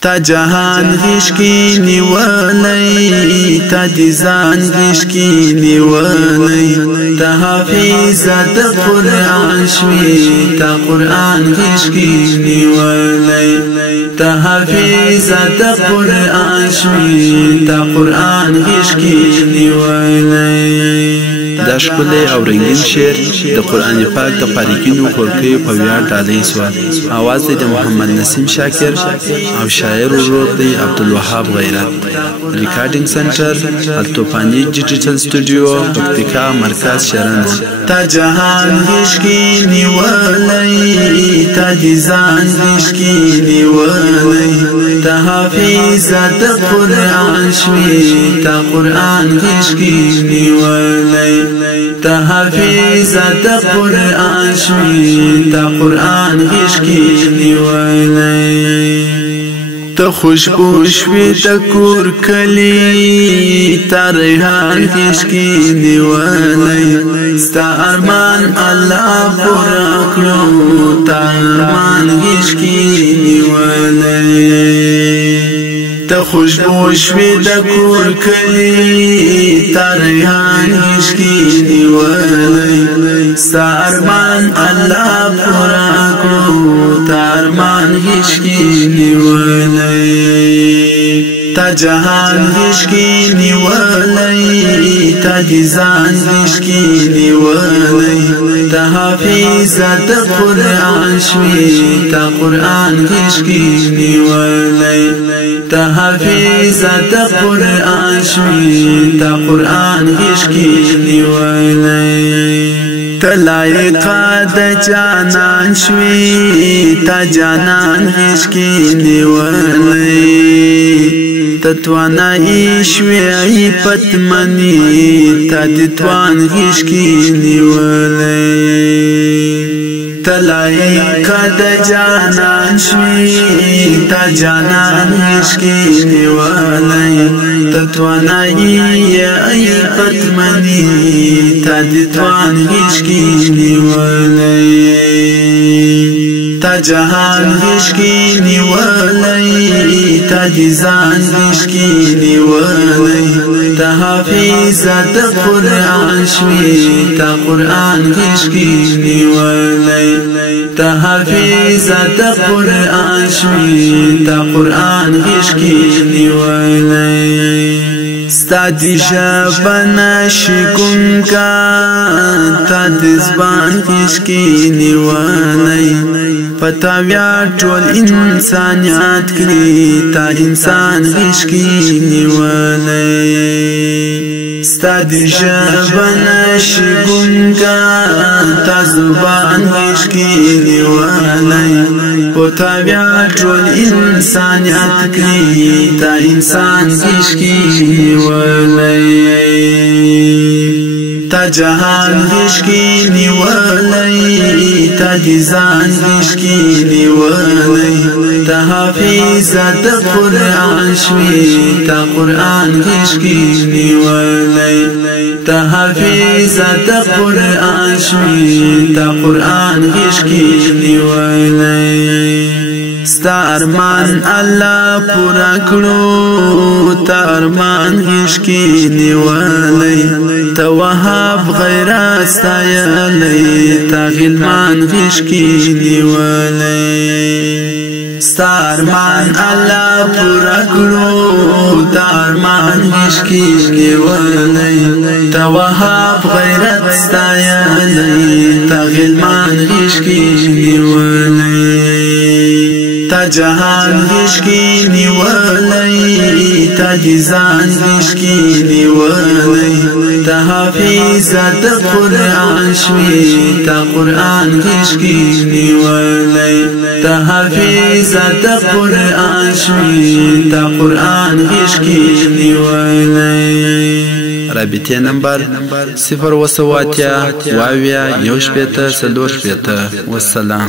تا جهان غیش کی نیولی تا دیزان غیش کی نیولی تا حافظ د قرآن شوی تا قرآن غیش کی نیولی تا حافظ د قرآن شوی تا قرآن غیش کی نیولی دا ښکلی او رنګین شعر د قرآن پاک د قاریګینو کورکیو په ویاړ ډالۍ سوه. اواز دی د محمد نسیم شاکر او شاعر ورور دی عبدالوهاب غیرت. ریکارډینګ سنټر الطوفاني ډیجیټل سټوډیو پکتیکا مرکز شرنه. تا جهان غیش کی نیولی تا دیزان غیش کی نیولی تا حافظ د قرآن شوی تا قرآن غیش کی نیولی تا حافظ د قرآن شوی تا قرآن غیش کی نیولی تا خوشبو شوی تا کور کلی تا ریحان غیش کی نیولی ستا ارمان الله پورا کړو تا ارمان غیش کی نیولی تا خوشبو شوی د کور کلی تا ریحان غیش کی نیولی ستا ارمان الله پورا کړو تا ارمان غیش کی نیولی تا جهان غیش کی نیولی تا دیزان غیش کی نیولی تا حافظ د قرآن شوی تا قرآن غیش کی نیولی تا حافظ د قرآن شوی تا قرآن غیش کی نیولی تا لایقا د جانان شوی تا جانان غیش کی نیولی تا توانایی شوی پتمنی تا دی توان غیش کی نیولی تا لایقا د جانان شوی تا جانان غیش کی نیولی تا توانایی پتمنی تا دی توان غیش کی نیولی تا جهان غیش کی نیولی تا دیزان غیش کی نیولی تا حافظ د قرآن شوی تا قرآن غیش کی نیولی تا حافظ د قرآن شوی تا قرآن غیش کی نیولی ستا دی ژبه شګون کا تا د زبان غیش کی نیولی پتا ویا ټول انسانیت کړي تا انسان غیش کی نیولی ستا دی ژبه شګون کا تا زبان غیش کی نیولی پتا ویا ټول انسانیت کړي تا انسان غیش کی نیولی تا جهان غیش کی نیولی تا دیزان غیش کی نیولی تا حافظ د قرآن شوی تا قرآن غیش کی نیولی تا حافظ د قرآن شوی تا قرآن غیش کی نیولی ستا ارمان الله پورا کړو تا ارمان غیش کی نیولی تا وهاب غیرت ستایلی تا غلمان غیش کی نیولی ستا ارمان الله پورا کړو تا ارمان غیش کی نیولی تا وهاب غیرت ستایلی تا غلمان غیش کی نیولی تا جهان غیش کی نیولی تا دیزان غیش کی نیولی تا حافظ د قرآن شوی تا قرآن غیش کی نیولی تا حافظ د قرآن شوی تا قرآن غیش کی نیولی. رابطه نمبر 0 وسواتیا واویا 1 شپیته 4 شپیته. والسلام.